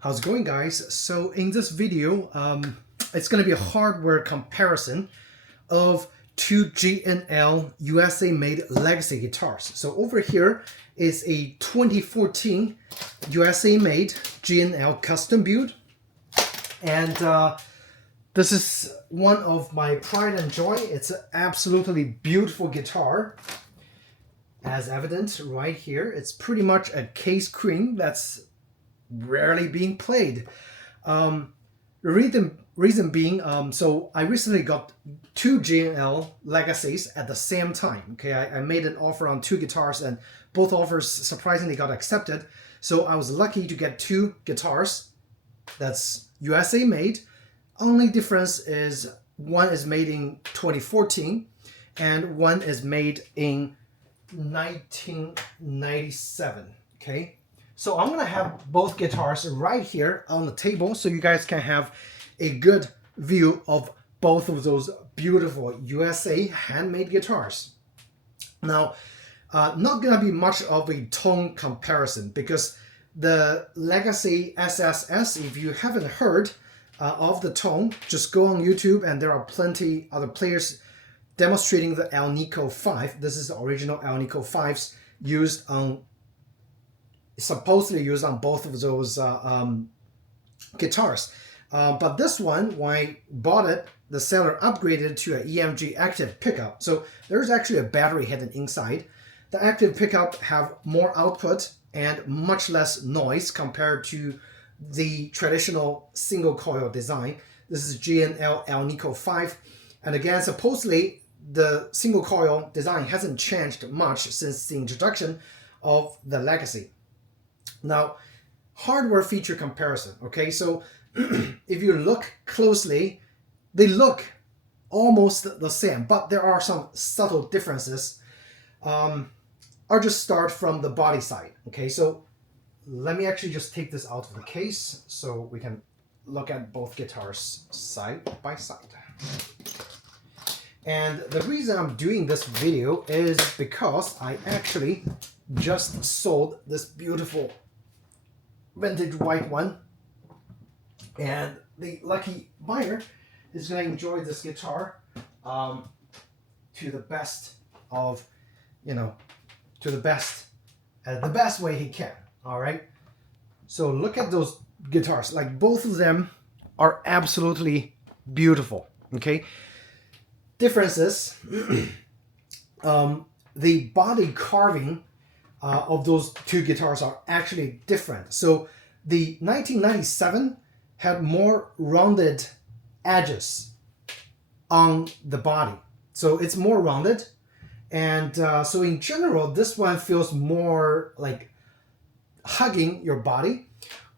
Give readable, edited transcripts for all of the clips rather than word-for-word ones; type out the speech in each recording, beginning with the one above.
How's it going, guys? So in this video, it's going to be a hardware comparison of two G&L USA made legacy guitars. So over here is a 2014 USA made G&L custom build, and this is one of my pride and joy. It's an absolutely beautiful guitar, as evident right here. It's pretty much a case cream that's rarely being played. The reason being, so I recently got two G&L Legacies at the same time. Okay, I made an offer on two guitars, and both offers surprisingly got accepted. So I was lucky to get two guitars that's USA made. Only difference is one is made in 2014 and one is made in 1997. Okay. So I'm going to have both guitars right here on the table so you guys can have a good view of both of those beautiful USA handmade guitars. Now, not going to be much of a tone comparison because the Legacy SSS, if you haven't heard of the tone, just go on YouTube and there are plenty other players demonstrating the Alnico 5. This is the original Alnico 5s supposedly used on both of those guitars. But this one, when I bought it, the seller upgraded to an EMG active pickup. So there's actually a battery hidden inside. The active pickup have more output and much less noise compared to the traditional single coil design. This is G&L Alnico 5. And again, supposedly the single coil design hasn't changed much since the introduction of the Legacy. Now, hardware feature comparison, okay? So if you look closely, they look almost the same, but there are some subtle differences. I'll just start from the body side, okay? So let me actually just take this out of the case so we can look at both guitars side by side. And the reason I'm doing this video is because I actually just sold this beautiful vintage white one, and the lucky buyer is going to enjoy this guitar to the best of, to the best way he can. All right, so look at those guitars. Like, both of them are absolutely beautiful. Okay, differences. The body carving of those two guitars are actually different. So the 1997 had more rounded edges on the body. So it's more rounded. And so in general, this one feels more like hugging your body,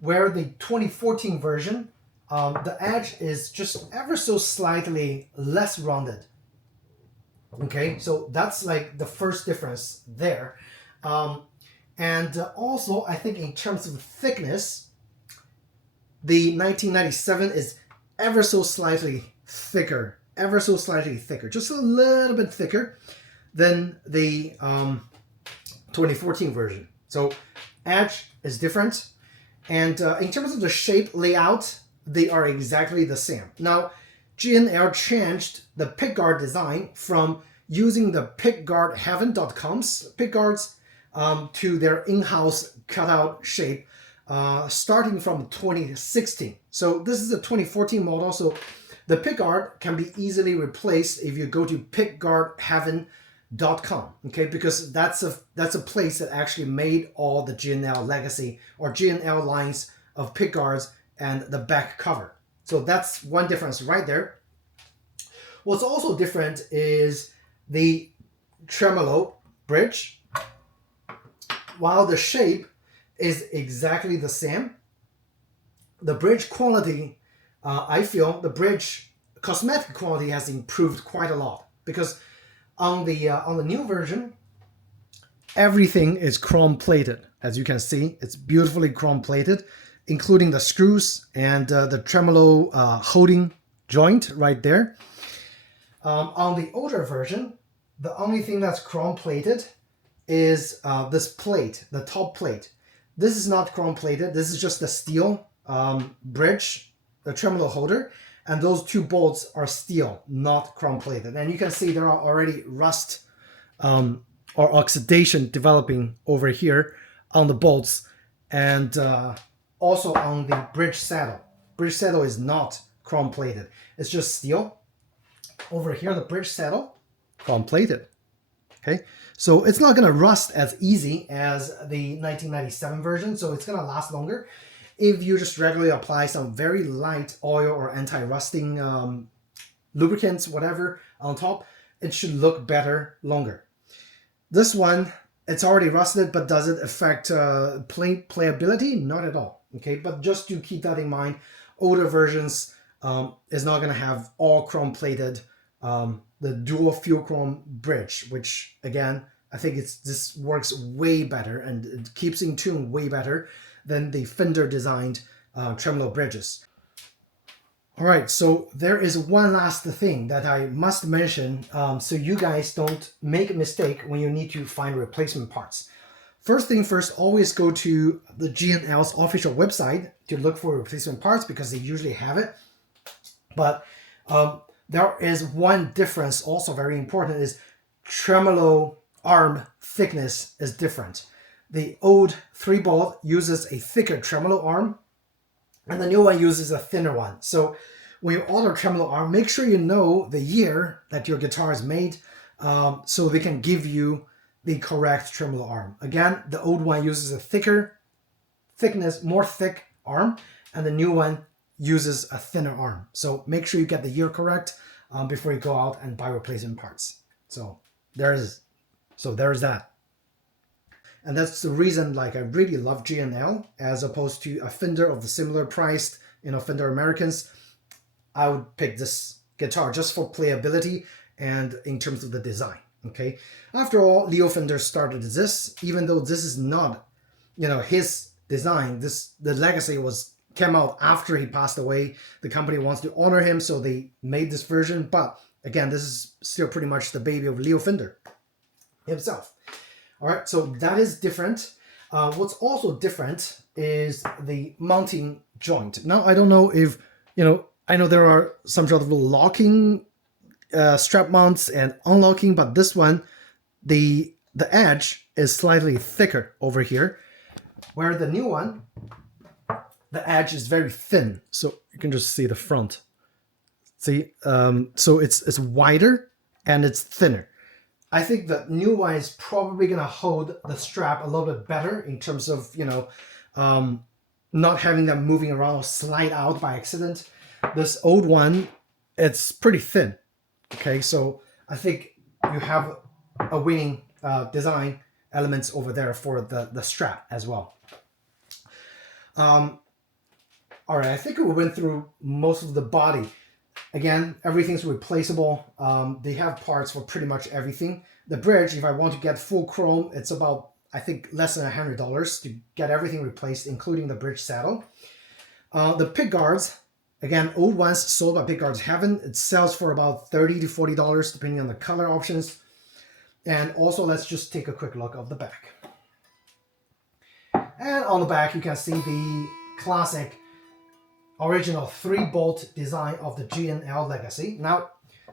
where the 2014 version, the edge is just ever so slightly less rounded. Okay, so that's like the first difference there. And also, I think in terms of thickness, the 1997 is ever so slightly thicker, just a little bit thicker than the 2014 version. So edge is different. And in terms of the shape layout, they are exactly the same. Now, G&L changed the pickguard design from using the pickguardheaven.com's pickguards to their in-house cutout shape starting from 2016. So this is a 2014 model, so the pickguard can be easily replaced if you go to pickguardheaven.com, okay, because that's a place that actually made all the G&L Legacy or G&L lines of pickguards and the back cover. So that's one difference right there. What's also different is the Tremolo Bridge. While the shape is exactly the same, the bridge quality, I feel the bridge cosmetic quality has improved quite a lot, because on the new version, everything is chrome plated. As you can see, it's beautifully chrome plated, including the screws and the tremolo holding joint right there. On the older version, the only thing that's chrome plated is this plate, the top plate. This is not chrome plated. This is just the steel bridge, the tremolo holder, and those two bolts are steel, not chrome plated. And you can see there are already rust or oxidation developing over here on the bolts, and also on the bridge saddle. Bridge saddle is not chrome plated, it's just steel. Over here, the bridge saddle, chrome plated. Okay, so it's not going to rust as easy as the 1997 version, so it's going to last longer. If you just regularly apply some very light oil or anti-rusting lubricants, whatever, on top, it should look better longer. This one, it's already rusted, but does it affect playability? Not at all. Okay, but just to keep that in mind, older versions is not going to have all chrome plated, the dual fuel chrome bridge, which again, I think this works way better and it keeps in tune way better than the Fender designed tremolo bridges. All right, so there is one last thing that I must mention so you guys don't make a mistake when you need to find replacement parts. First thing first, always go to the G&L's official website to look for replacement parts because they usually have it. But there is one difference also very important is tremolo arm thickness is different. The old 3-bolt uses a thicker tremolo arm and the new one uses a thinner one. So when you order a tremolo arm, make sure you know the year that your guitar is made so they can give you the correct tremolo arm. Again, the old one uses a more thick arm, and the new one uses a thinner arm. So make sure you get the year correct before you go out and buy replacement parts. So there's that. And that's the reason, like, I really love G&L as opposed to a Fender of the similar priced, Fender Americans. I would pick this guitar just for playability and in terms of the design. Okay. After all, Leo Fender started this, even though this is not, his design. The legacy came out after he passed away. The company wants to honor him, so they made this version. But again, this is still pretty much the baby of Leo Fender himself. All right, so that is different. What's also different is the mounting joint. Now, I don't know if, I know there are some sort of locking strap mounts and unlocking, but this one, the edge is slightly thicker over here, where the new one, the edge is very thin. So you can just see the front. See, so it's wider and it's thinner. I think the new one is probably going to hold the strap a little bit better in terms of, not having them moving around or slide out by accident. This old one, it's pretty thin. Okay, so I think you have a winning design elements over there for the strap as well. All right, I think we went through most of the body. Again, everything's replaceable. They have parts for pretty much everything. The bridge, if I want to get full chrome, it's about, I think, less than $100 to get everything replaced, including the bridge saddle. The pick guards, again, old ones sold by Pick Guards Heaven. It sells for about $30 to $40, depending on the color options. And also, let's just take a quick look of the back. And on the back, you can see the classic original 3-bolt design of the G&L Legacy. Now,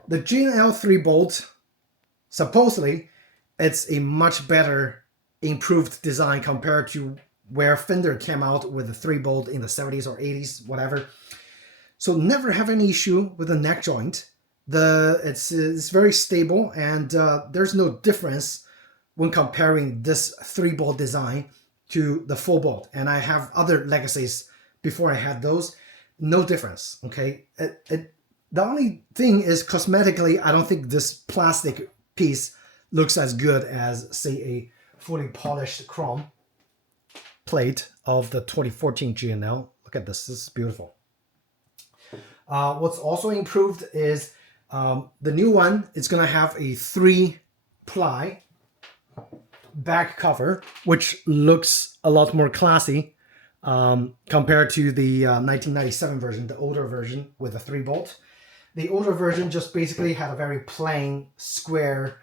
the G&L 3-bolt, supposedly, it's a much better improved design compared to where Fender came out with the 3-bolt in the 70s or 80s, whatever. So never have any issue with the neck joint. It's very stable, and there's no difference when comparing this 3-bolt design to the 4-bolt. And I have other Legacies before I had those. No difference, okay? The only thing is cosmetically, I don't think this plastic piece looks as good as, say, a fully polished chrome plate of the 2014 G&L. Look at this, this is beautiful. What's also improved is the new one is going to have a 3-ply back cover, which looks a lot more classy compared to the 1997 version, the older version with a 3-bolt. The older version just basically had a very plain square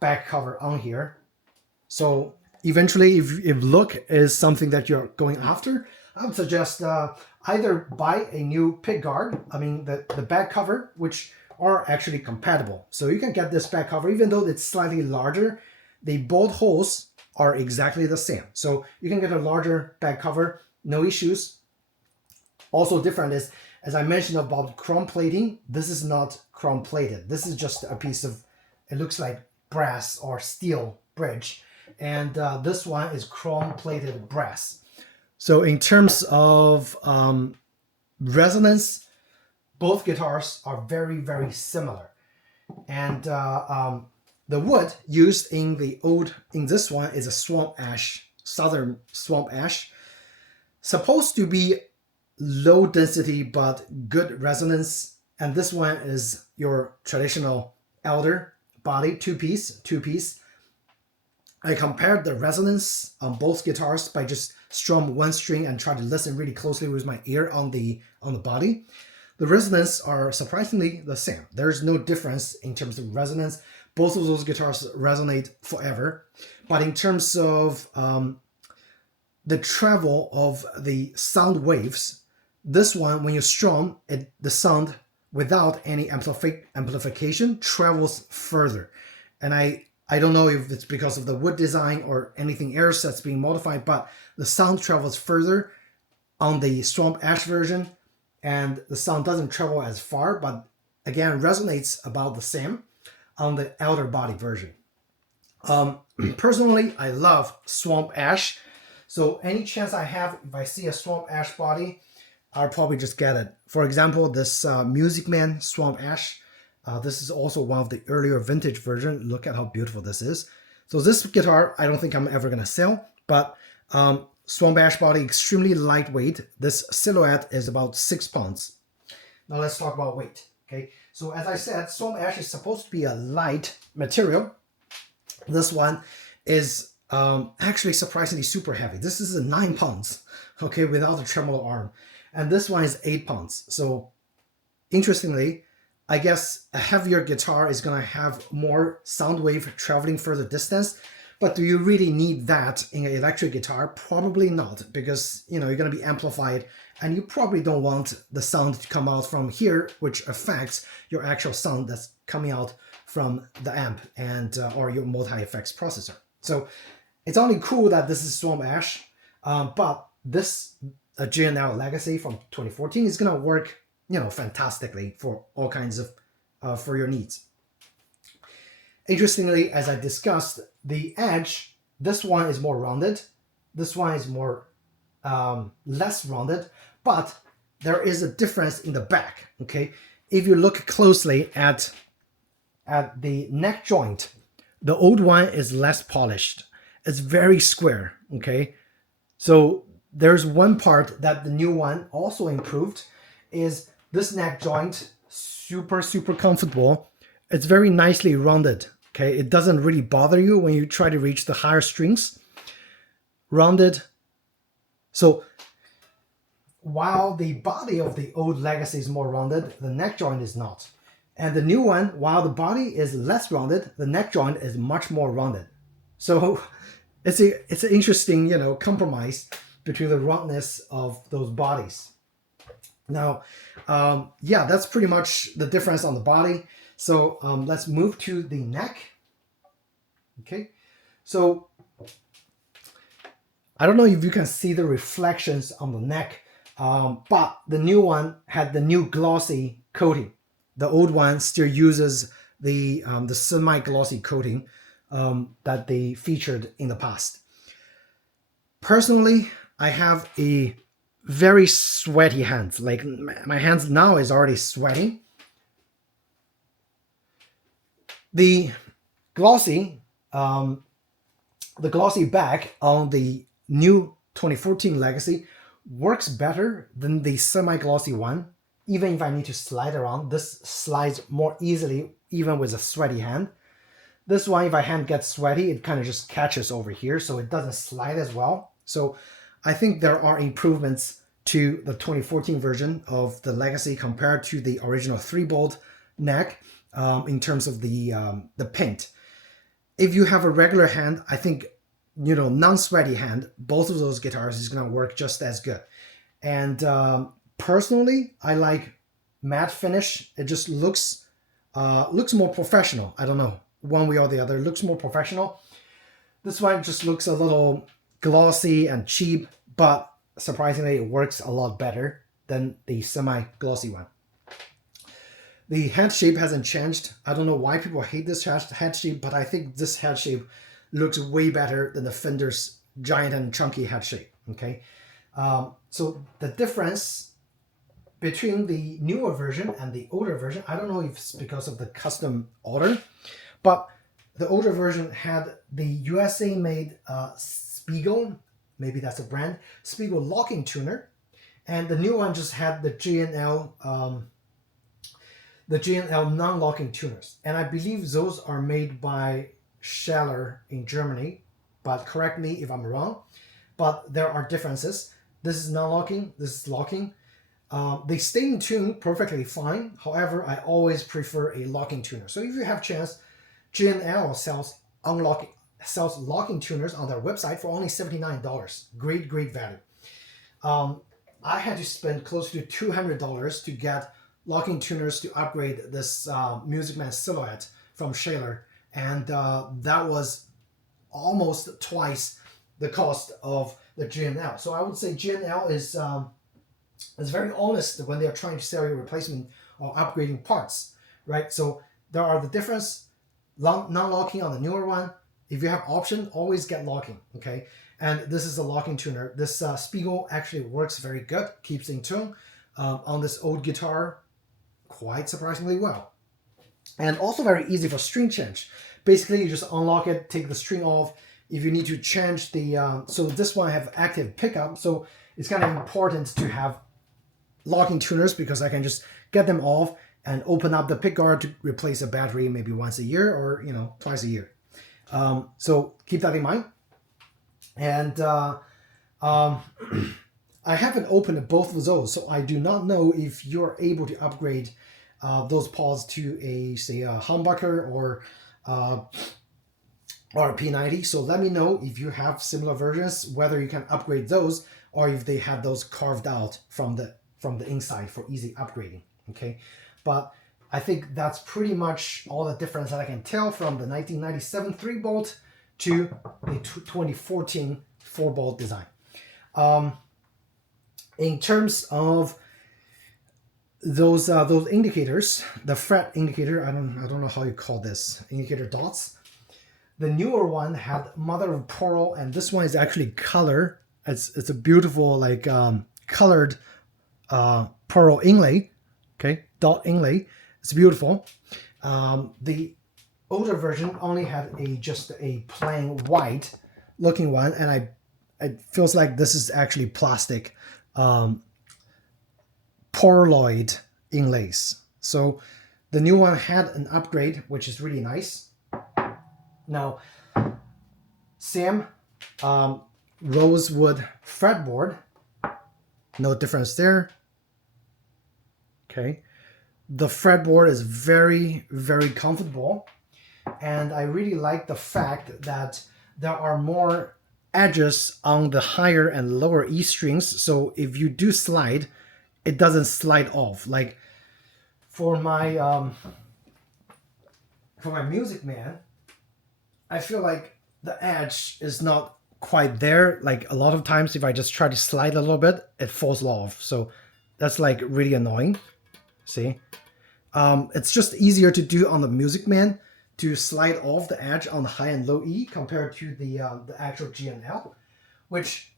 back cover on here. So eventually, if look is something that you're going after, I would suggest either buy a new pick guard, I mean the back cover, which are actually compatible. So you can get this back cover, even though it's slightly larger, the bolt holes are exactly the same. So you can get a larger back cover, no issues. Also different is, as I mentioned about chrome plating, this is not chrome plated. This is just a piece of, it looks like brass or steel bridge. And this one is chrome plated brass. So in terms of resonance, both guitars are very, very similar. And the wood used in this one is a swamp ash, southern swamp ash. Supposed to be low density but good resonance. And this one is your traditional elder body, two-piece. I compared the resonance on both guitars by just strum one string and try to listen really closely with my ear on the body. The resonance are surprisingly the same. There's no difference in terms of resonance. Both of those guitars resonate forever. But in terms of the travel of the sound waves, this one, when you strum, the sound without any amplification travels further. And I don't know if it's because of the wood design or anything else that's being modified, but the sound travels further on the swamp ash version, and the sound doesn't travel as far, but again resonates about the same on the elder body version. Personally, I love swamp ash, so any chance I have, if I see a swamp ash body, I'll probably just get it. For example, this Music Man swamp ash. This is also one of the earlier vintage version. Look at how beautiful this is. So this guitar, I don't think I'm ever gonna sell, but swamp ash body, extremely lightweight. This silhouette is about 6 pounds. Now let's talk about weight. Okay, so as I said, swamp ash is supposed to be a light material. This one is actually surprisingly super heavy. This is a 9 pounds, okay, without the tremolo arm. And this one is 8 pounds. So interestingly, I guess a heavier guitar is going to have more sound wave traveling further distance. But do you really need that in an electric guitar? Probably not, because you're going to be amplified, and you probably don't want the sound to come out from here, which affects your actual sound that's coming out from the amp and or your multi-effects processor. So it's only cool that this is swamp ash, but this G&L Legacy from 2014 is going to work fantastically for all kinds of for your needs. Interestingly, as I discussed, the edge, this one is more rounded, this one is more less rounded, but there is a difference in the back. Okay, if you look closely at the neck joint, the old one is less polished. It's very square. Okay, so there's one part that the new one also improved, is this neck joint, super comfortable. It's very nicely rounded. Okay, it doesn't really bother you when you try to reach the higher strings. Rounded. So while the body of the old Legacy is more rounded, the neck joint is not. And the new one, while the body is less rounded, the neck joint is much more rounded. So it's an interesting, compromise between the roundness of those bodies. Now, yeah, that's pretty much the difference on the body. So let's move to the neck. Okay, so I don't know if you can see the reflections on the neck, but the new one had the new glossy coating. The old one still uses the semi-glossy coating that they featured in the past. Personally, I have a very sweaty hands. Like my hands now is already sweating. The glossy back on the new 2014 Legacy works better than the semi-glossy one. Even if I need to slide around, this slides more easily, even with a sweaty hand. This one, if my hand gets sweaty, it kind of just catches over here, so it doesn't slide as well. So I think there are improvements to the 2014 version of the Legacy compared to the original 3-bolt neck in terms of the paint. If you have a regular hand, I think non-sweaty hand, both of those guitars is going to work just as good. And personally, I like matte finish. It just looks more professional. I don't know, one way or the other, it looks more professional. This one just looks a little glossy and cheap, but surprisingly, it works a lot better than the semi-glossy one. The head shape hasn't changed. I don't know why people hate this head shape, but I think this head shape looks way better than the Fender's giant and chunky head shape. Okay, so the difference between the newer version and the older version, I don't know if it's because of the custom order, but the older version had the USA-made Spiegel, maybe that's a brand, Spiegel locking tuner, and the new one just had the G&L non-locking tuners. And I believe those are made by Schaller in Germany, but correct me if I'm wrong. But there are differences. This is non-locking, this is locking. They stay in tune perfectly fine. However, I always prefer a locking tuner. So if you have a chance, G&L sells locking tuners on their website for only $79. Great value. I had to spend close to $200 to get locking tuners to upgrade this Music Man Silhouette from Schaller, and that was almost twice the cost of the G&L. So I would say G&L is very honest when they're trying to sell you replacement or upgrading parts, right? So there are the difference. Non-locking on the newer one. If you have option, always get locking, okay? And this is a locking tuner. This Spiegel actually works very good, keeps in tune on this old guitar quite surprisingly well. And also very easy for string change. Basically, you just unlock it, take the string off. If you need to change the, so this one have active pickup, so it's kind of important to have locking tuners because I can just get them off and open up the pickguard to replace a battery maybe once a year or twice a year. So keep that in mind. And I haven't opened both of those, so I do not know if you're able to upgrade those pods to a, say, a humbucker or a P90. So let me know if you have similar versions, whether you can upgrade those or if they have those carved out from the inside for easy upgrading. Okay, but I think that's pretty much all the difference that I can tell from the 1997 3-bolt to the 2014 4-bolt design. In terms of those indicators, the fret indicator, I don't know how you call this, indicator dots. The newer one had mother of pearl, and this one is actually color. It's a beautiful like colored pearl inlay. Okay, dot inlay. It's beautiful. The older version only had just a plain white looking one, and it feels like this is actually plastic pearloid inlays. So the new one had an upgrade, which is really nice. Now, same rosewood fretboard, no difference there. Okay, the fretboard is very comfortable, and I really like the fact that there are more edges on the higher and lower E strings, so if you do slide, it doesn't slide off. Like for my Music Man, I feel like the edge is not quite there. Like a lot of times if I just try to slide a little bit, it falls off. So that's like really annoying. See? It's just easier to do on the Music Man to slide off the edge on the high and low E compared to the actual G&L, which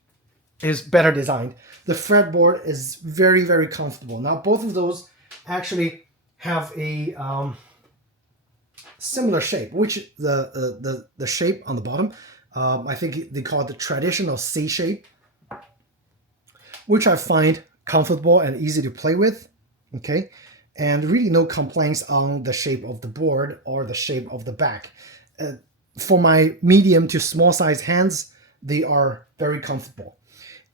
is better designed. The fretboard is very comfortable. Now both of those actually have a similar shape, which the shape on the bottom, I think they call it the traditional C shape, which I find comfortable and easy to play with. Okay, and really no complaints on the shape of the board or the shape of the back. For my medium to small size hands, they are very comfortable.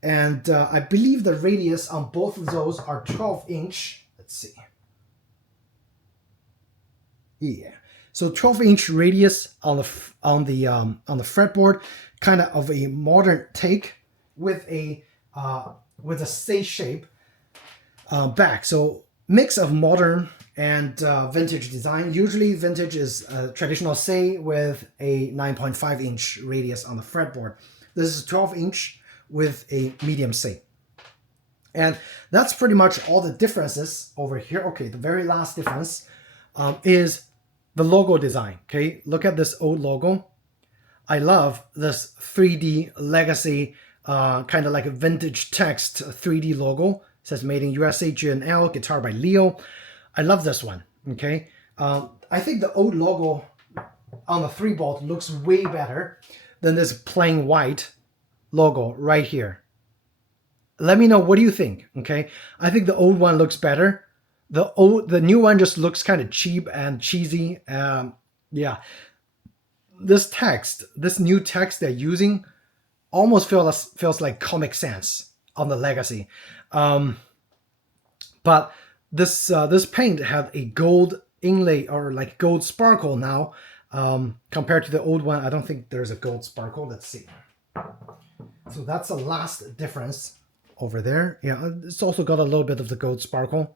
And I believe the radius on both of those are 12-inch. Let's see. Yeah, so 12-inch radius on the fretboard, kind of a modern take with a C shape back. So mix of modern and vintage design. Usually vintage is a traditional C with a 9.5 inch radius on the fretboard. This is 12 inch with a medium C. And that's pretty much all the differences over here. Okay, the very last difference is the logo design. Okay, look at this old logo. I love this 3D Legacy, kind of like a vintage text 3D logo. It says made in USA, G&L, guitar by Leo. I love this one, okay? I think the old logo on the 3-bolt looks way better than this plain white logo right here. Let me know, what do you think, okay? I think the old one looks better. The new one just looks kind of cheap and cheesy. Yeah. This new text they're using almost feels like Comic Sans on the Legacy. But this paint had a gold inlay or like gold sparkle now, compared to the old one. I don't think there's a gold sparkle. Let's see. So that's the last difference over there. Yeah, it's also got a little bit of the gold sparkle.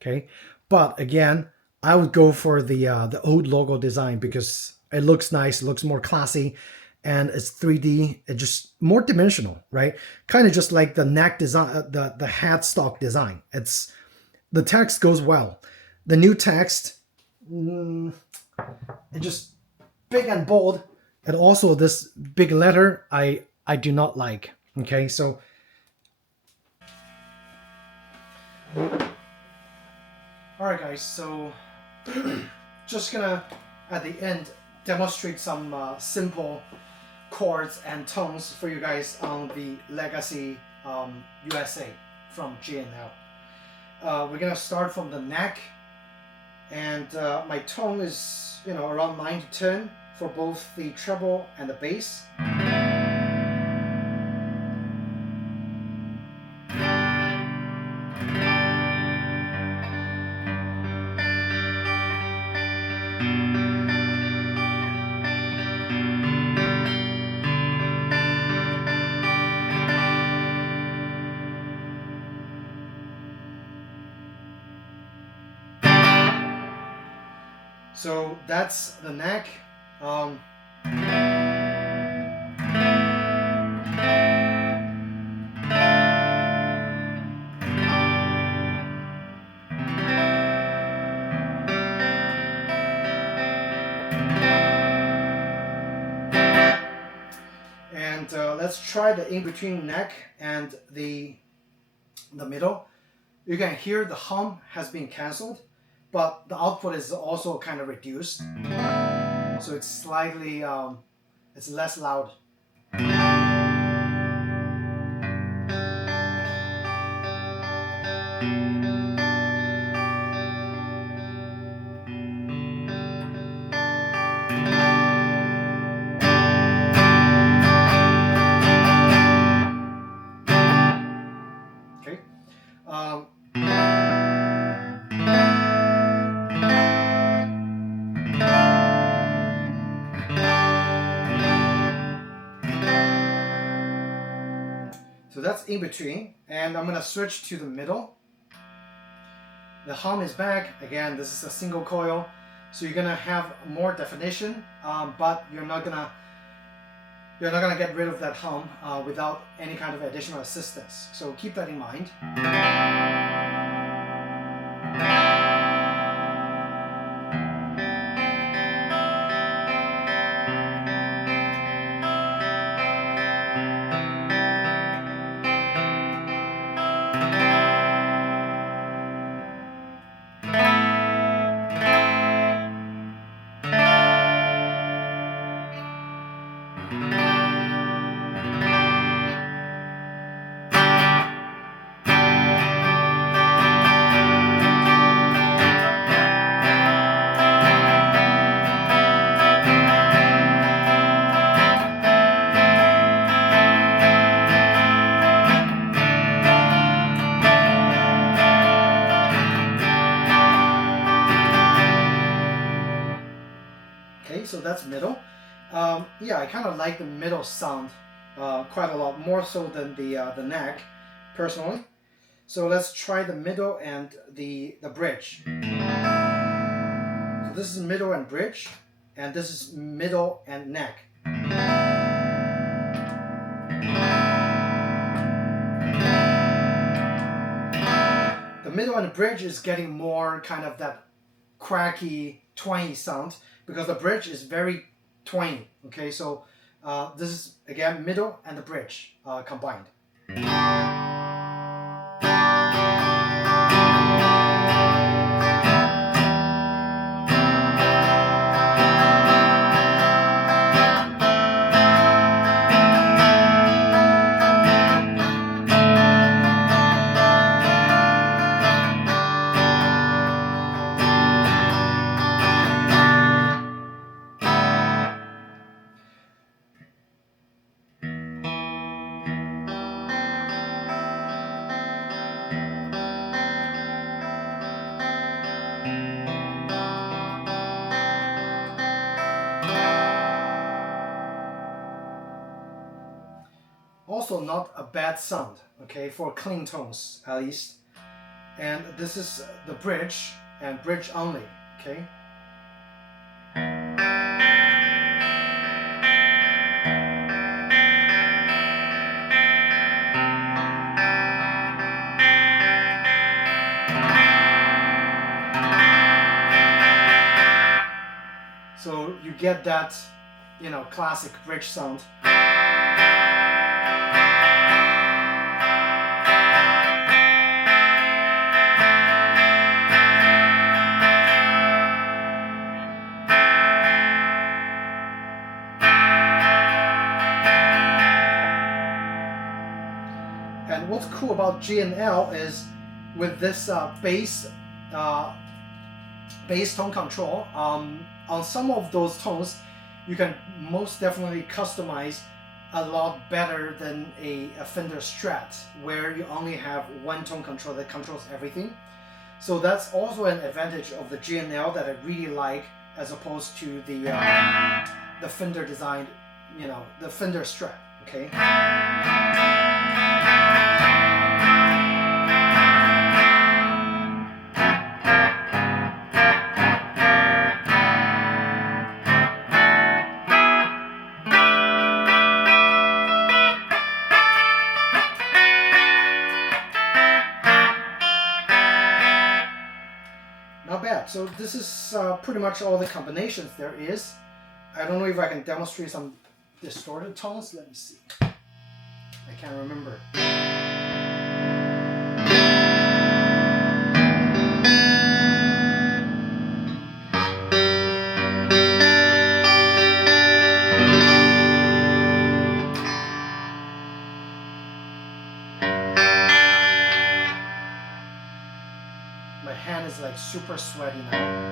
Okay, but again, I would go for the old logo design because it looks nice, it looks more classy, and it's 3D. It's just more dimensional, right? Kind of just like the neck design, the headstock design. It's the text goes well. The new text, it just big and bold, and also this big letter I do not like. Okay, so all right, guys. So just gonna at the end demonstrate some simple chords and tones for you guys on the Legacy USA from G&L. We're gonna start from the neck, and my tone is around 9 to 10 for both the treble and the bass. So that's the neck. And let's try the in-between neck and the middle. You can hear the hum has been cancelled, but the output is also kind of reduced. So it's slightly, it's less loud. Okay. So that's in between, and I'm gonna switch to the middle. The hum is back. Again, this is a single coil, so you're gonna have more definition, but you're not gonna get rid of that hum without any kind of additional assistance. So keep that in mind. Yeah, I kind of like the middle sound quite a lot, more so than the neck, personally. So let's try the middle and the bridge. So this is middle and bridge, and this is middle and neck. The middle and the bridge is getting more kind of that cracky, twangy sound because the bridge is very twangy. Okay, so this is again middle and the bridge combined. Also not a bad sound, okay, for clean tones at least. And this is the bridge and bridge only, okay. So you get that, you know, classic bridge sound. And what's cool about G&L is with this bass tone control, on some of those tones, you can most definitely customize a lot better than a Fender Strat, where you only have one tone control that controls everything. So that's also an advantage of the G&L that I really like, as opposed to the Fender designed, you know, the Fender Strat. Okay. Not bad. So this is pretty much all the combinations there is. I don't know if I can demonstrate some distorted tones. Let me see. I can't remember. My hand is like super sweaty now.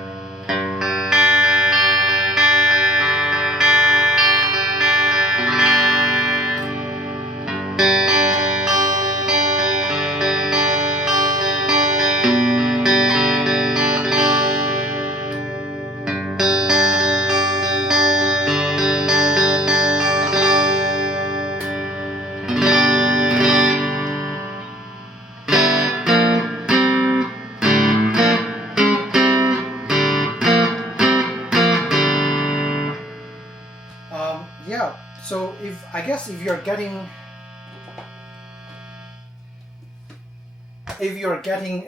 Yeah, so I guess if you're getting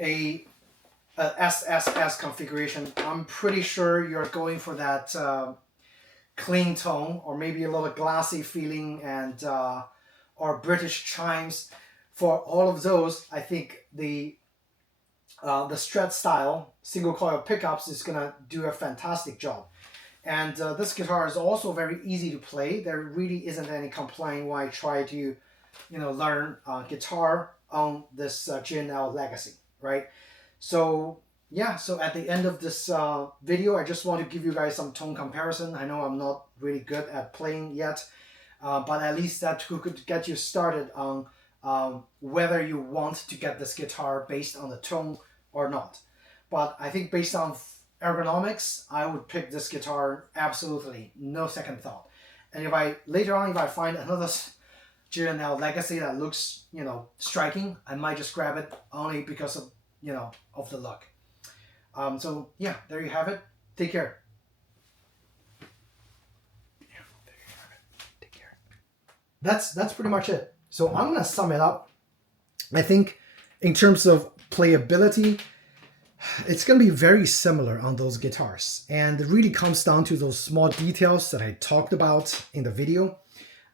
a SSS configuration, I'm pretty sure you're going for that clean tone, or maybe a little glassy feeling, and or British chimes. For all of those, I think the Strat style single coil pickups is gonna do a fantastic job. And this guitar is also very easy to play. There really isn't any complaint when I try to, you know, learn guitar on this G&L Legacy, right? So yeah, so at the end of this video, I just want to give you guys some tone comparison. I know I'm not really good at playing yet, but at least that could get you started on whether you want to get this guitar based on the tone or not. But I think based on ergonomics, I would pick this guitar absolutely, no second thought. And if I later on, if I find another G&L Legacy that looks, striking, I might just grab it only because of, of the look. So yeah, there you have it. Take care. That's pretty much it. So I'm gonna sum it up. I think in terms of playability, it's gonna be very similar on those guitars, and it really comes down to those small details that I talked about in the video.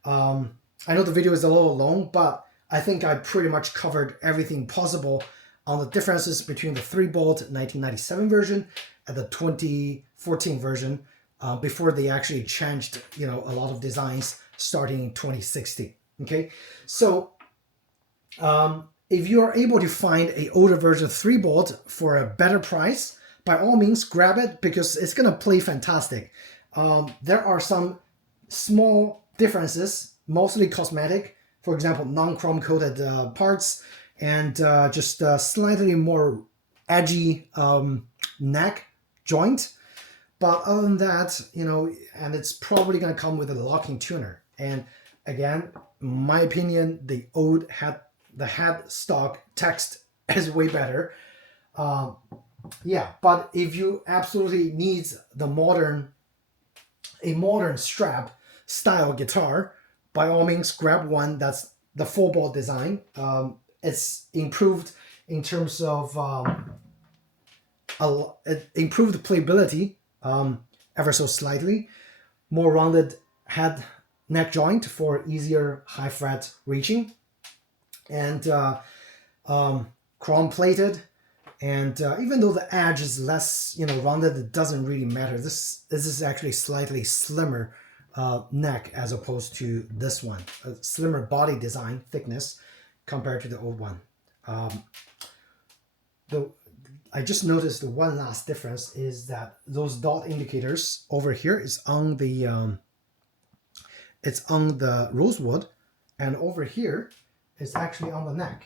I know the video is a little long, but I think I pretty much covered everything possible on the differences between the 3-bolt 1997 version and the 2014 version before they actually changed, a lot of designs starting in 2016. Okay, so if you are able to find a older version 3-bolt for a better price, by all means grab it because it's gonna play fantastic. There are some small differences, mostly cosmetic. For example, non-chrome coated parts and just slightly more edgy neck joint. But other than that, and it's probably gonna come with a locking tuner. And again, my opinion, the headstock text is way better. Yeah, but if you absolutely need a modern strap style guitar, by all means grab one that's the 4-bolt design. It's improved in terms of improved playability ever so slightly, more rounded head neck joint for easier high fret reaching, and chrome plated. And even though the edge is less rounded, it doesn't really matter. This is actually slightly slimmer neck as opposed to this one, a slimmer body design thickness compared to the old one. I just noticed the one last difference is that those dot indicators over here is on the rosewood, and over here it's actually on the neck.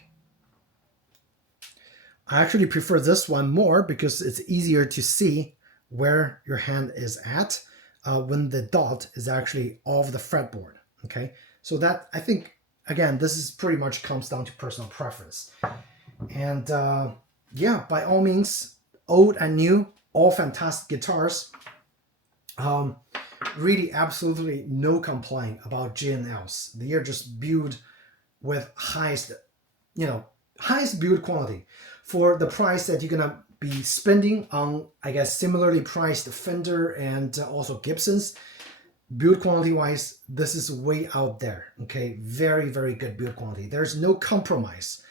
I actually prefer this one more because it's easier to see where your hand is at when the dot is actually off the fretboard. Okay, so that, I think, again, this is pretty much comes down to personal preference. And yeah, by all means, old and new, all fantastic guitars. Really absolutely no complaint about G&Ls. They are just built with highest build quality for the price that you're gonna be spending on, I guess, similarly priced Fender and also Gibsons. Build quality wise, this is way out there. Okay, very, very good build quality. There's no compromise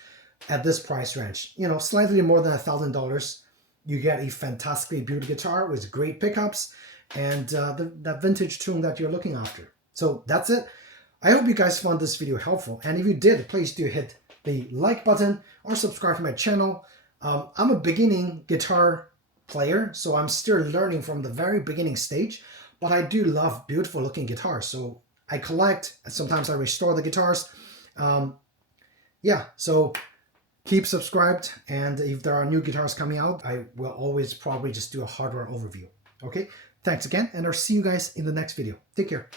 at this price range. Slightly more than $1,000, you get a fantastically built guitar with great pickups and that vintage tune that you're looking after. So that's it. I hope you guys found this video helpful, and if you did, please do hit the like button or subscribe to my channel. I'm a beginning guitar player, so I'm still learning from the very beginning stage, but I do love beautiful looking guitars. So I collect, and sometimes I restore the guitars. Yeah, so keep subscribed, and if there are new guitars coming out, I will always probably just do a hardware overview. Okay, thanks again, and I'll see you guys in the next video. Take care.